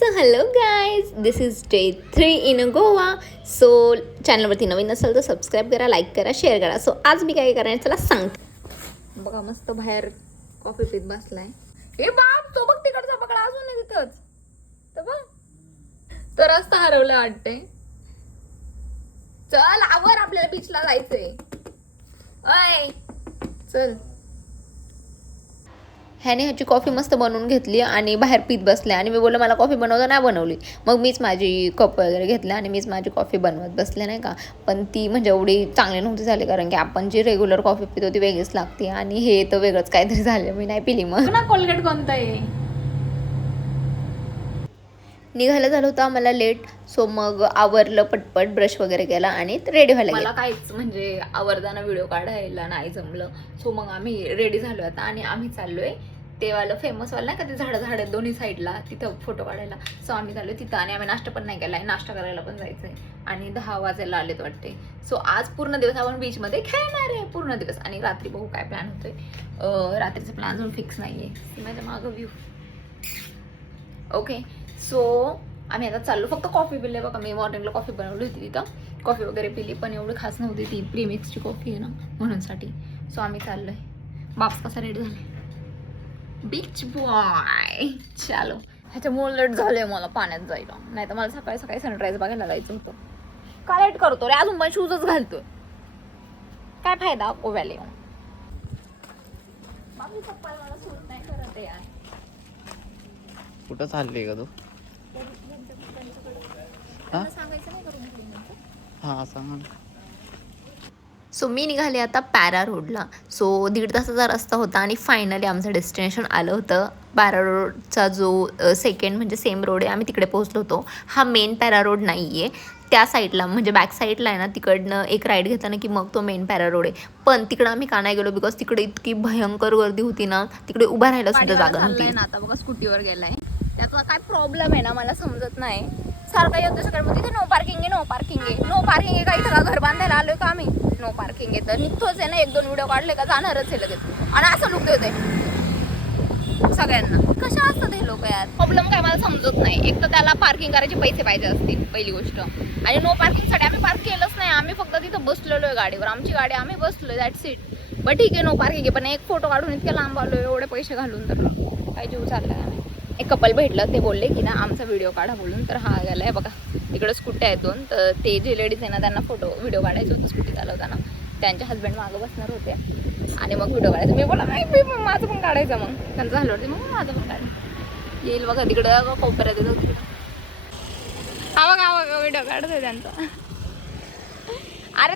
So hello guys, this is day 3 in Goa. So चॅनलवरती नवीन असेल तर सबस्क्राईब करा, लाईक करा, शेअर करा. सो आज मी काय करणार चला सांगते. बघा मस्त बाहेर कॉफी पीत बसलाय. हे बाप, तो बघ तिकडचा पकडा अजून नाही तिथंच. तर बघ तो रस्ता हरवला वाटते. चल आवर, आपल्याला बीचला जायचंय. अय चल. ह्याने ह्याची कॉफी मस्त बनवून घेतली आणि बाहेर पीत बसले. आणि मी बोललं मला कॉफी बनवता नाही बनवली. मग मीच माझी कप वगैरे घेतला आणि मीच माझी कॉफी बनवत बसले नाही का. पण ती म्हणजे एवढी चांगली नव्हती झाली, कारण की आपण जी रेग्युलर कॉफी पितो ती वेगळीच लागते आणि हे तर वेगळंच काहीतरी झालं. मी नाही पिली. मग ना कोलगेट कोणतं आहे. निघायला झालं होतं आम्हाला लेट. सो मग आवरलं पटपट, ब्रश वगैरे केला आणि रेडी व्हायला. मला काहीच म्हणजे आवरताना व्हिडिओ काढायला नाही जमलं. सो मग आम्ही रेडी झालो आता आणि आम्ही चाललोय ते वालं फेमस वाला नाही का, ते झाडं आहेत दोन्ही साईडला, तिथं फोटो काढायला. सो आम्ही चाललोय तिथं आणि आम्ही नाश्ता पण नाही केलाय, नाश्ता करायला पण जायचंय आणि 10 वाजायला आलेत वाटते. सो आज पूर्ण दिवस आपण बीचमध्ये खेळणार आहे पूर्ण दिवस. आणि रात्री बघू काय प्लॅन होतोय. रात्रीचा प्लॅन अजून फिक्स नाहीये. माझ्या मागं व्ह्यू. ओके, सो आम्ही आता चाललो. फक्त कॉफी पिले बघा. मी मॉर्निंगला कॉफी बनवली होती तिथं, कॉफी वगैरे पिली, पण एवढी खास नव्हती ती. प्रीमिक्सची कॉफी आहे ना म्हणूनसाठी. सो आम्ही चाललोय. बाप कसा रेडी झाले, बीच बॉय. चालो. ह्याच्यामुळे लेट झाले मला पाण्यात जायला, नाही तर मला सकाळी सकाळी सनराईज बघायला जायचं होतं. काय लेट करतो रे, अजून पण शूजच घालतोय. काय फायदा गोव्याला येऊन. बाबी पप्पा मला सूट नाही करत आहे यार. कुठं चालली का तू? हा सांग. सो मी निघाले आता पॅरा रोडला. सो 1.5 तासाचा रस्ता होता आणि फायनली आमचं डेस्टिनेशन आलं होतं. पॅरा रोडचा जो सेकंड म्हणजे सेम रोड आहे, आम्ही तिकडे पोहोचलो होतो. हा मेन पॅरा रोड नाही आहे, त्या साईडला म्हणजे बॅक साईडला आहे ना, तिकडनं एक राईड घेतला ना की मग तो मेन पॅरा रोड आहे. पण तिकडं आम्ही का नाही गेलो, बिकॉज तिकडे इतकी भयंकर गर्दी होती ना, तिकडे उभा राहायला सुद्धा जागा नव्हती. आता बघा स्कूटीवर गेलाय. त्याचा काय प्रॉब्लेम आहे ना मला समजत नाही. सारखा येतो सकाळी मग तिथे नो पार्किंग आहे, नो पार्किंग आहे, नो पार्किंग आहे. का इथं घर बांधायला आलोय का आम्ही? नो पार्किंग आहे. तर निघतोच आहे ना, 1-2 व्हिडिओ काढले का जाणारच आहे लगेच. आणि असं लुक देते सगळ्यांना. कशा असतात हे लोक यार. प्रॉब्लेम काय मला समजत नाही. एक तर त्याला पार्किंग करायचे पैसे पाहिजे असतील पहिली गोष्ट. आणि नो पार्किंगसाठी आम्ही पार्क केलंच नाही. आम्ही फक्त तिथं बसलेलो आहे गाडीवर. आमची गाडी आम्ही बसलोय, दॅट्स इट. बट ठीक आहे, नो पार्किंग आहे. पण एक फोटो काढून इतक्या लांब आलोय एवढे पैसे घालून, तर काय जीव चाललाय. आम्ही एक कपल भेटलं, ते बोलले की ना आमचा व्हिडिओ काढा बोलून. तर हा गेलाय बघा. इकडे स्कूटी आहेत 2. तर ते जे लेडीज आहे ना त्यांना व्हिडिओ काढायचं होतं स्कूटी चालवताना. त्यांचे हस्बंड मागं बसणार होते आणि मग व्हिडिओ काढायचं. मी बोला नाही मी माझं पण काढायचं. मग त्यांचं झालं होतं, मग माझं पण काढायचं. येईल बघा तिकडं कोपऱ्यात येतो तिकडं. हा बघा व्हिडिओ काढत आहे त्यांचा. अरे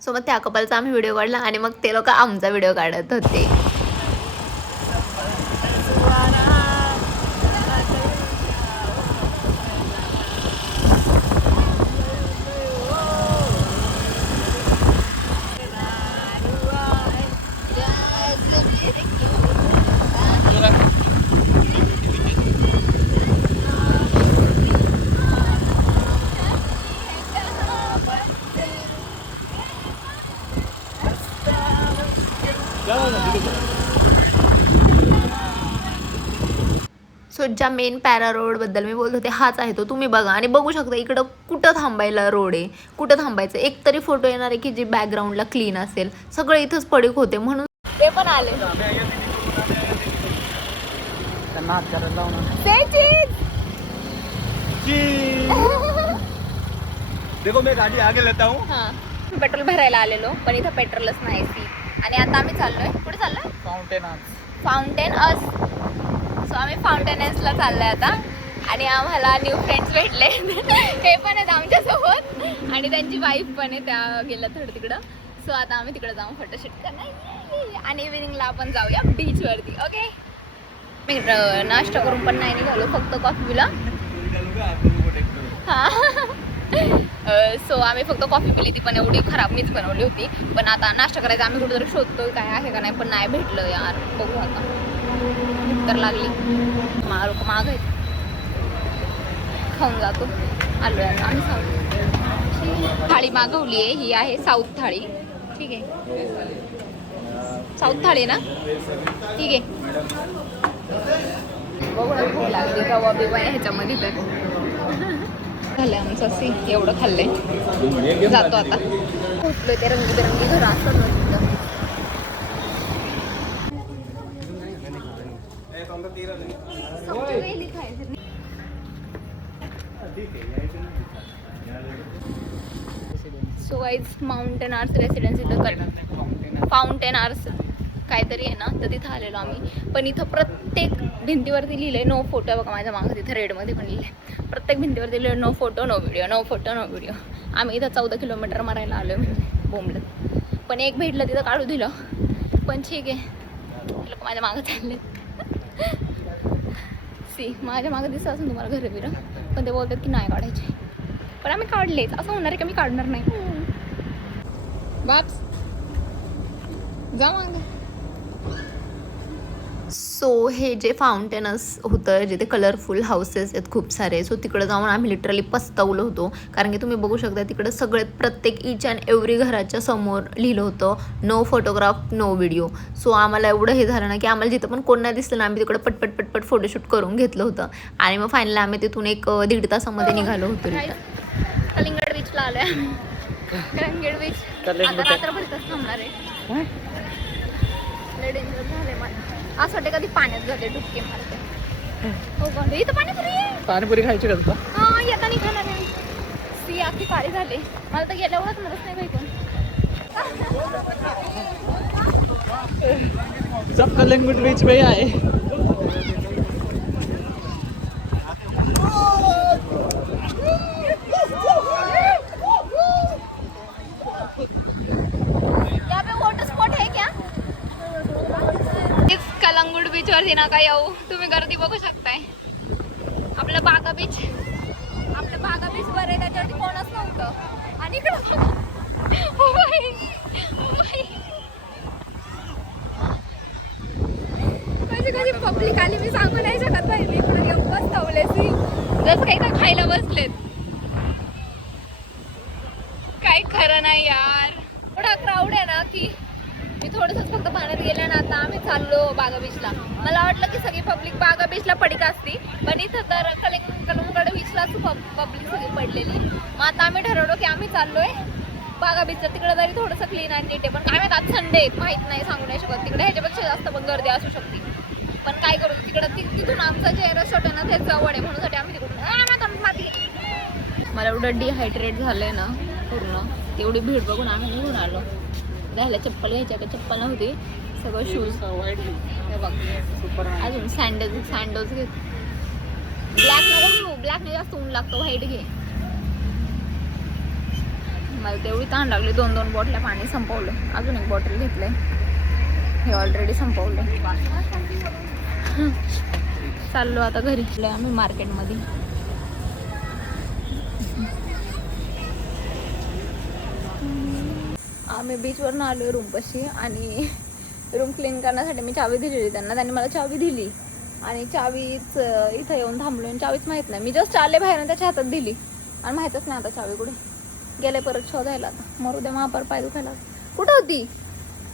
सो मग त्या कपलचा आम्ही व्हिडिओ काढला आणि मग ते लोक आमचा व्हिडिओ काढत होते. सो ज्या मेन पॅरा रोडबद्दल मी बोलत होते हाच आहे तो. तुम्ही बघा आणि बघू शकता इकडं कुठं थांबायला रोड आहे, कुठं थांबायचं. एक तरी फोटो येणार आहे की जी बॅकग्राऊंडला क्लीन असेल. सगळं इथंच पडीक होते म्हणून ते पण आले. त्यांना हात करायला लावून देखो मैं गाड़ी आगे लेता हूँ. हां, पेट्रोल भरायला आलेलो पण इथं पेट्रोलच नाही सी. आणि आता आम्ही चाललोय कुठे चाललोय? फाउंटेन अस. सो आम्ही फाउंटेनसला चाललोय आता. आणि आम्हाला न्यू फ्रेंड्स भेटले. ते पण आहेत आमच्यासोबत आणि त्यांची वाईफ पण आहे. त्या गेल्या थोडं तिकडं. सो आता आम्ही तिकडे जाऊन फोटोशूट करणार आणि इव्हिनिंगला आपण जाऊया बीचवरती. ओके, मी नाश्ता करून पण नाही निघालो, फक्त कॉफी पिला. हां, सो आम्ही फक्त कॉफी पिली, ती पण एवढी खराब मीच बनवली होती. पण आता नाश्ता करायचा आम्ही कुठेतरी शोधतोय काय आहे का नाही, पण नाही भेटलं यार. बघू आता, तर लागली माग आहे. खाऊन जातो. आलो आहे आम्ही साऊथ थाळी मागवली आहे. ही आहे साऊथ थाळी. ठीक आहे. साऊथ थाळी ना, ठीक आहे. बघू ना भूक लागली रवा बिवा ह्याच्यामध्ये तर झालं आमचं असं एवढं खाल्लंय. जातो आता. उठलोय ते रंगीबेरंगी घर असतात ना तिथं. So guys mountain arts residency fountain arts काहीतरी आहे ना, तर तिथं आलेलो आम्ही. पण इथं प्रत्येक भिंतीवरती लिहिलंय नो फोटो. बघा माझ्या मागं तिथं रेडमध्ये पण लिहिलंय. प्रत्येक भिंतीवरती लिहिलं no photo no video, no photo no video. आम्ही इथं 14 किलोमीटर मारायला आलो म्हणजे बोंबलत. पण एक भेटलं तिथं काढू दिलं. पण ठीक आहे, लोक माझ्या मागं चालले. सी माझ्या मागं दिसत असेल तुम्हाला घरं बिरं, पण ते बोलतात की नाही काढायचे. पण आम्ही काढलेच. असं होणार आहे की मी काढणार नाही. बाप्स जा मग. सो हे जे फाउंटेनस होतं, जिथे कलरफुल हाऊसेस आहेत खूप सारे, सो तिकडं जाऊन आम्ही लिटरली पस्तावलो होतो. कारण की तुम्ही बघू शकता तिकडं सगळे प्रत्येक ईच अँड एव्हरी घराच्या समोर लिहिलं होतं no photograph no video. So आम्हाला एवढं हे झालं ना की आम्हाला जिथं पण कोण नाही दिसलं ना, आम्ही तिकडं पटपट पटपट फोटोशूट करून घेतलं होतं. आणि मग फायनली आम्ही तिथून 1-1.5 तासामध्ये निघालो होतो. कलिंगड बीचला आलोय. कलिंगड बीच आता रात्रभर इथंच थांबणार आहे. डेंजर झाले मला. असं वाटतं कधी पाण्यात जाते डुबके मारते. हो का, इथं पाणीपुरी आहे. पाणीपुरी खायची का? हा येता नाही खाणार मी. सी आखी काळी झाली. मला तर गेल्यावरच मरत नाही काही पण. सब कलिंगड बीच में आए. कलंगूट बीच वरती नका येऊ तुम्ही, गर्दी बघू शकताय. आपलं बागा बीच वर आहे, त्याच्यावरती कोणच नव्हतं. आणि कधी पब्लिक आली मी सांगू नाही शकत. नाही इकडे येऊन बसवले जसं काही तर खायला बसलेत. काही खरं नाही यार. एवढा क्राऊड आहे ना की मी थोडंसंच फक्त पाण्यात गेल्या ना. आता आम्ही चाललो बागा बीचला. मला वाटलं की सगळी पब्लिक बागा बीचला पडिक असती, पण इथं तर कलंगड बीचला पब्लिक सगळी पडलेली. मग आता आम्ही ठरवलं की आम्ही चाललोय बागा बीचला. तिकडे तरी थोडंसं क्लीन आणि नीट आहे. पण काय माहित आज संडे आहेत, माहित नाही, सांगू नाही शकत. तिकडे ह्याच्यापेक्षा जास्त पण गर्दी असू शकते. पण काय करू, तिकडं तिथून आमचं जे रेसॉर्ट आहे ना ते जवळ आहे, म्हणून आम्ही तिकडून. मला एवढं डिहायड्रेट झालंय ना पूर्ण. तेवढी भीड बघून आम्ही निघून आलो. राहिला चप्पल घ्यायच्या का, चप्पल नव्हती, सगळं शूज. हे बघ अजून सँडल्स घेत. ब्लॅक नको घेऊ, ब्लॅकने जास्त ऊन लागतो. व्हाईट घे. मला तेवढी तहान लागली, 2 बॉटल्या पाणी संपवलं. अजून 1 बॉटल घेतलंय, हे ऑलरेडी संपवलं. चाललो आता घरी. आम्ही मार्केटमध्ये. आम्ही बीचवरून आलो आहे रूमपाशी. आणि रूम क्लीन करण्यासाठी मी चावी दिलेली त्यांना. त्यांनी मला चावी दिली आणि चावीच इथं येऊन थांबलो. आणि चावीच माहीत नाही. मी जस्ट आले बाहेर आणि त्याच्या हातात दिली आणि माहीतच नाही आता चावी कुठे गेले. परत शोधायला आता मरू दे, महापर पाय दुखायला. कुठं होती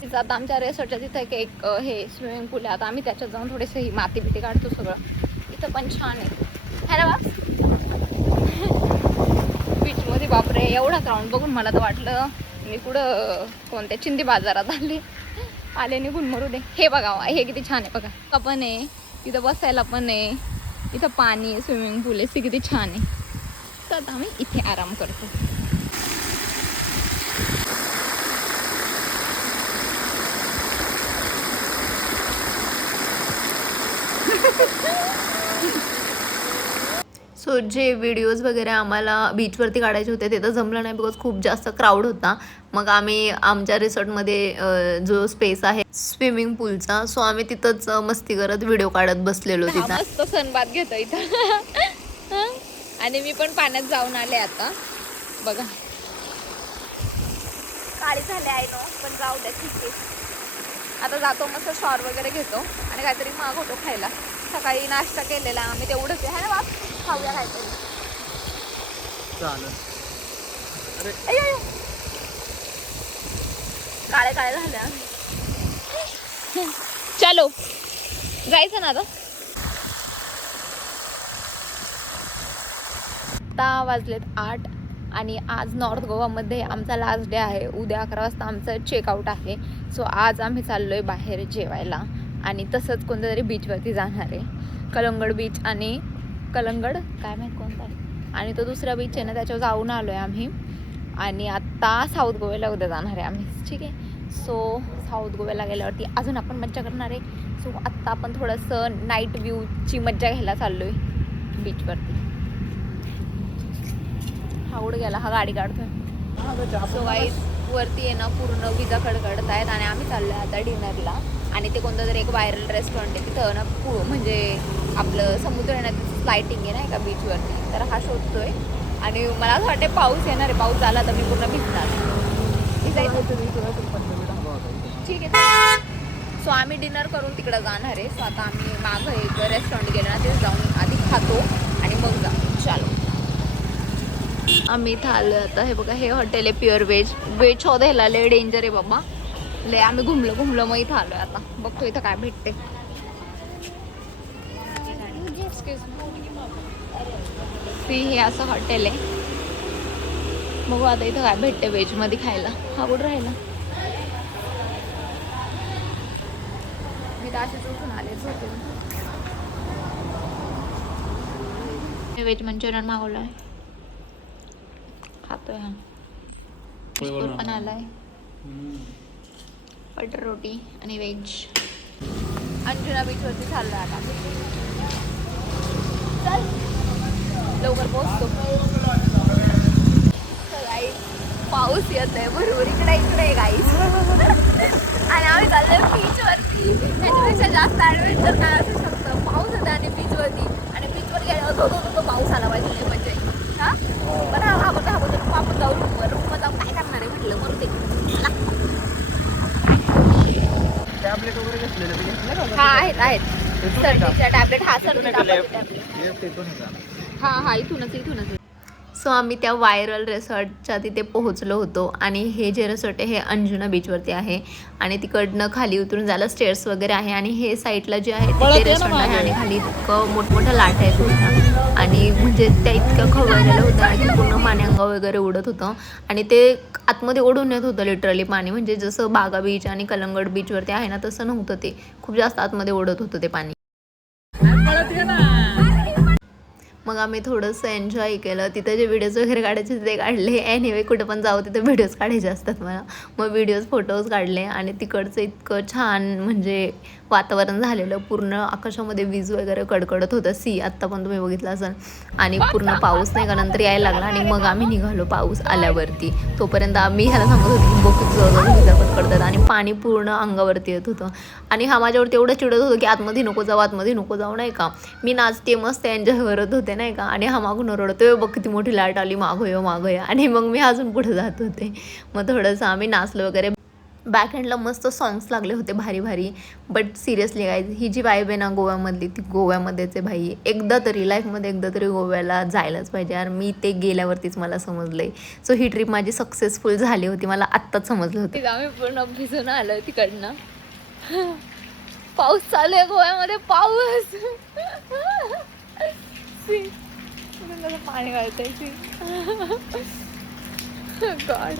तिथं? आता आमच्या रेसॉर्टच्या तिथं एक हे स्विमिंग पूल आहे. आता आम्ही त्याच्यात जाऊन थोडेसे ही माती बिती काढतो सगळं. इथं पण छान आहे ना बाप. बीचमध्ये बापरे एवढा क्राऊड बघून मला तर वाटलं मी कुठं कोणत्या चिंदी बाजारात आले निघून. मरू दे. हे बघा हे किती छान आहे बघा. पण आहे तिथं बसायला पण आहे. इथं पाणी स्विमिंग पूल आहे, किती छान आहे. तर आता आम्ही इथे आराम करतो. सो जे व्हिडिओज वगैरे आम्हाला बीचवरती काढायचे होते ते तर जमलं नाही, बिकॉज खूप जास्त क्राऊड होता. मग आम्ही आमच्या रिसॉर्टमध्ये जो स्पेस आहे स्विमिंग पूलचा, सो आम्ही तिथंच मस्ती करत व्हिडिओ काढत बसलेलो. तिथं मस्त सनबाथ घेतो इथं. आणि मी पण पाण्यात जाऊन आले आता. बघा काळी झाले आहे नो, पण जाऊ द्या ठीक आहे. आता जातो मस्त शॉवर वगैरे घेतो आणि काहीतरी मागवतो खायला. सकाळी नाश्ता केलेला आम्ही, तेवढंच आहे ना बाप. खाऊया काहीतरी. चालेल. काळे काळे झाले. चलो जायचं ना आता. आता वाजलेत 8 आणि आज नॉर्थ गोवामध्ये आमचा लास्ट डे आहे. उद्या 11 वाजता आमचं चेकआउट आहे. सो आज आम्ही चाललोय बाहेर जेवायला आणि तसंच कोणत्या तरी बीचवरती जाणार आहे. कलंगड बीच आणि कलंगड काय माहीत कोणता आहे आणि तो दुसरा बीच आहे ना त्याच्यावर जाऊन आलो आहे आम्ही. आणि आत्ता साऊथ गोव्याला उद्या जाणार आहे आम्ही. ठीक आहे. सो साऊथ गोव्याला गेल्यावरती अजून आपण मज्जा करणार आहे. सो आत्ता आपण थोडंसं नाईट व्ह्यूची मज्जा घ्यायला चाललो आहे बीचवरती. हा उड गेला, हा गाडी काढतोय. सो गाईज वरती आहे ना पूर्ण विजा कडकडत आहेत आणि आम्ही चाललो आहे आता डिनरला. आणि ते कोणतं तरी एक व्हायरल रेस्टॉरंट आहे तिथं ना म्हणजे आपलं समुद्र आहे ना तिथं लाईटिंग आहे ना एका बीचवरती. तर हा शोधतोय आणि मला असं वाटतं पाऊस येणार आहे. पाऊस झाला तर मी पूर्ण भिजणार. ठीक आहे. सो आम्ही डिनर करून तिकडं जाणार आहे. सो आता आम्ही मागं एक रेस्टॉरंट गेलो ना तिथे जाऊन आधी खातो आणि मग जाऊ. चालो आम्ही इथं आलो आता. हे बघा हे हॉटेल आहे प्युअर व्हेज. व्हेज शोधायला लय डेंजर आहे बाबा. लय आम्ही घुमलो मग इथं आलोय आता. बघतो इथं काय भेटते. हे असं हॉटेल आहे. बघू आता इथं काय भेटते व्हेज मध्ये खायला. हा कुठं राहिला मी तर असेच उठून आलेच होते. व्हेज मंचुरियन मागवलं आहे. खातोय हा. पण आलाय बटर रोटी आणि व्हेज. अंजुना बीचवरती चाललो आता. चल लवकर पोहोचतो. गाईस पाऊस येत आहे बरोबर इकडे गाईस. आणि आम्ही चाललोय बीचवरती. त्याच्यापेक्षा जास्त ॲडव्हेंचर काय असू शकतं. पाऊस येते आणि बीचवरती आणि बीचवर गेल्यावर तो पाऊस आला पाहिजे म्हणजे. हा बरं हा बोलतो आपण जाऊ रूमवर जाऊन काय करणार आहे म्हटलं मग ते टॅबलेट वगैरे घेतलेले हा आहेत सर्दीच्या टॅबलेट. हा सर्दी टॅबलेट. हा इथूनच. सो आम्ही त्या व्हायरल रिसॉर्टच्या तिथे पोहोचलो होतो आणि हे जे रिसॉर्ट आहे हे अंजुना बीचवरती आहे आणि तिकडनं खाली उतरून जायला स्टेअर्स वगैरे आहे. आणि हे साईडला जे आहे तिथे रेस्टॉरंट आहे आणि खाली इतकं मोठमोठ्या लाटा आहेत होत्या आणि म्हणजे त्या इतकं खवळलेलं होतं आणि पूर्ण पाण्याअंगा वगैरे उडत होतं आणि ते आतमध्ये ओढून येत होतं लिटरली पाणी. म्हणजे जसं बागा बीच आणि कलंगड बीचवरती आहे ना तसं नव्हतं. ते खूप जास्त आतमध्ये ओढत होतं ते पाणी. मग आम्ही थोडंसं एन्जॉय केलं. तिथं जे व्हिडिओज वगैरे काढायचे ते काढले. एनिवे कुठं पण जाऊ तिथं व्हिडिओज काढायचे असतात मला. मग फोटोज काढले आणि तिकडचं इतकं छान म्हणजे वातावरण झालेलं. पूर्ण आकाशामध्ये वीज वगैरे कडकडत होतं. सी आत्ता पण तुम्ही बघितलं असाल. आणि पूर्ण पाऊस नाही का नंतर यायला लागला आणि मग आम्ही निघालो पाऊस आल्यावरती. तोपर्यंत आम्ही ह्याला सांगत होतो की बोकीत जवळ विजा पडतात आणि पाणी पूर्ण अंगावरती येत होतं. आणि हा माझ्यावरती एवढं चिडत होतं की आतमध्ये नको जाऊ नाही का. मी नाचते मस्त एन्जॉय करत होते नाही का. आणि हा मागून रडतोय बघ किती मोठी लाट आली मागं आणि मग मी अजून पुढे जात होते. मग थोडंसं आम्ही नाचलो वगैरे. बॅक हँडला मस्त सॉंग्स लागले होते भारी. बट सिरियसली गाईज ही जी वाईब आहे ना गोव्यामधली ती गोव्यामध्येच आहे भाई. लाईफमध्ये एकदा तरी गोव्याला जायलाच पाहिजे यार. मी ते गेल्यावरतीच मला समजलंय. सो ही ट्रिप माझी सक्सेसफुल झाली होती. मला आत्ताच समजलं होतं. आम्ही पूर्ण भिजून आलो तिकडनं. पाऊस चालू आहे गोव्यामध्ये. पाऊस पाणी गळतंय गॉड.